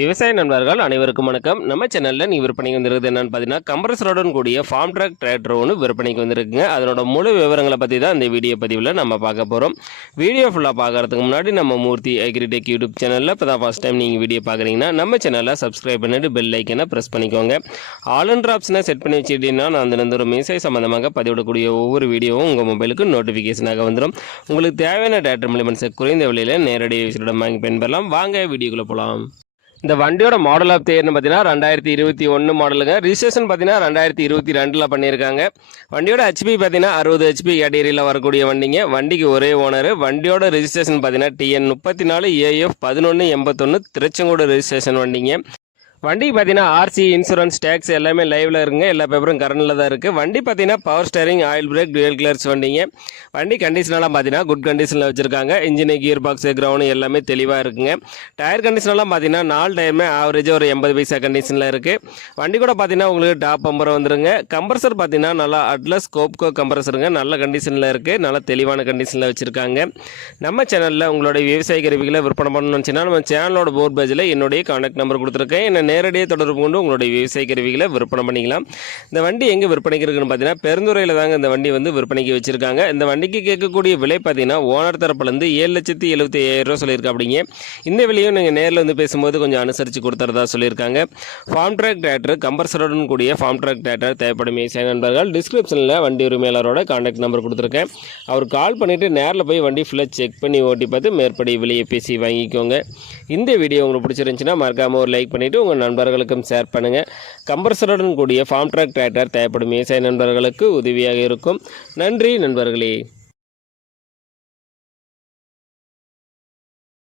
விவசாய நண்பர்கள் அனைவருக்கும் வணக்கம். நம்ம சேனலில் நீங்கள் விற்பனைக்கு வந்துருக்குது என்னென்னு பார்த்தீங்கன்னா, கம்ப்ரஸருடன் கூடிய ஃபார்ம் ட்ராக் டிராக்டர் ஒன்று விற்பனைக்கு வந்துருக்குங்க. அதனோட முழு விவரங்களை பற்றி தான் இந்த வீடியோ பதிவில் நம்ம பார்க்க போகிறோம். வீடியோ ஃபுல்லாக பார்க்குறதுக்கு முன்னாடி நம்ம மூர்த்தி அக்ரிடெக் யூடியூப் சேனலில் இப்போ தான் ஃபஸ்ட் டைம் நீங்கள் வீடியோ பார்க்குறீங்கன்னா நம்ம சேனலில் சப்ஸ்கிரைப் பண்ணிட்டு பெல் ஐக்கனை ப்ரெஸ் பண்ணிக்கோங்க. ஆல் அண்ட் ஆப்ஷனை செட் பண்ணி வச்சுக்கிட்டீங்கன்னா நான் தினந்தோறும் விவசாய சம்மந்தமாக பதிவிடக்கூடிய ஒவ்வொரு வீடியோவும் உங்கள் மொபைலுக்கு நோட்டிஃபிகேஷனாக வந்துடும். உங்களுக்கு தேவையான டிராக்டர் மூலியமெண்ட்ஸை குறைந்த விலையில் நேரடி விவசாயிடம் வாங்கி பயன்பெறலாம். வாங்க வீடியோக்குள்ளே போகலாம். இந்த வண்டியோட மாடல் ஆஃப் தேர்னு பார்த்தீங்கன்னா 2021 மாடலுங்க. ரிஜிஸ்ட்ரேஷன் பார்த்தீங்கன்னா 2022 பண்ணியிருக்காங்க. வண்டியோட ஹெச்பி பார்த்தீங்கன்னா 60 ஹெச்பி கேட்டகரியில் வரக்கூடிய வண்டிங்க. வண்டிக்கு ஒரே ஓனர். வண்டியோட ரிஜிஸ்ட்ரேஷன் பார்த்தீங்கன்னா TN 34 AF 1181 திருச்செங்கோடு ரிஜிஸ்ட்ரேஷன் வண்டிங்க. வண்டிக்கு பார்த்தீங்கன்னா ஆர்சி இன்சூரன்ஸ் டேக்ஸ் எல்லாமே லைவில் இருக்குங்க. எல்லா பேப்பரும் கரண்டில் தான் இருக்குது. வண்டி பார்த்தீங்கன்னா power steering, oil brake, dual கிளர்ஸ் வண்டிங்க. வண்டி கண்டிஷனெல்லாம் பார்த்தீங்கன்னா குட் கண்டிஷனில் வச்சுருக்காங்க. இன்ஜினு, கியர் பாக்ஸு, கிரவுண்டு எல்லாமே தெளிவாக இருக்குங்க. டயர் கண்டிஷனெல்லாம் பார்த்தீங்கன்னா 4 டயருமே ஆவரேஜாக ஒரு 80 பைசா கண்டிஷனில் இருக்குது. வண்டி கூட பார்த்தீங்கன்னா உங்களுக்கு டாப் பம்பர் வந்துருங்க. கம்ப்ரஸர் பார்த்தீங்கன்னா நல்லா அட்லஸ் கோப்கோ கம்ப்ரஸருங்க. நல்ல கண்டிஷனில் இருக்குது. நல்ல தெளிவான கண்டிஷனில் வச்சுருக்காங்க. நம்ம சேனலில் உங்களுடைய விவசாய கருவிகளை விற்பனை பண்ணணும்னு வச்சுன்னா நம்ம சேனலோட போர்ட் பேஜில் என்னுடைய கான்டாக்ட் நம்பர் கொடுத்துருக்கேன். என்ன நேரடியாக தொடர்பு கொண்டு உங்களுடைய விவசாய கருவிகளை விற்பனை பண்ணிக்கலாம். இந்த வண்டி எங்கே விற்பனைக்கு இருக்குன்னு பார்த்தீங்கன்னா பெருந்துறையில் தாங்க இந்த வண்டி வந்து விற்பனைக்கு வச்சுருக்காங்க. இந்த வண்டிக்கு கேட்கக்கூடிய விலை பார்த்தீங்கன்னா ஓனர் தரப்புலேருந்து 7,75,000 ரூபா சொல்லியிருக்கா. அப்படிங்க இந்த விலையும் நீங்கள் நேரில் வந்து பேசும்போது கொஞ்சம் அனுசரித்து கொடுத்துறதா சொல்லியிருக்காங்க. ஃபார்ம் ட்ராக் டிராக்டர், கம்ப்ரஸருடன் கூடிய ஃபார்ம் ட்ராக் டிராக்டர் தேவைப்படும் விவசாய நண்பர்கள் டிஸ்கிரிப்ஷனில் வண்டி உரிமையாளரோட கான்டாக்ட் நம்பர் கொடுத்துருக்கேன். அவர் கால் பண்ணிவிட்டு நேரில் போய் வண்டி ஃபுல்லாக செக் பண்ணி ஓட்டி பார்த்து மேற்படி விலையை பேசி வாங்கிக்கோங்க. இந்த வீடியோ உங்களுக்கு பிடிச்சிருந்துச்சுன்னா மறக்காமல் ஒரு லைக் பண்ணிவிட்டு உங்கள் நண்பர்களுக்கும் ஷேர் பண்ணுங்கள். கம்ப்ரஸருடன் கூடிய ஃபார்ம் ட்ராக் டிராக்டர் தேவைப்படும் விவசாய நண்பர்களுக்கு உதவியாக இருக்கும். நன்றி நண்பர்களே.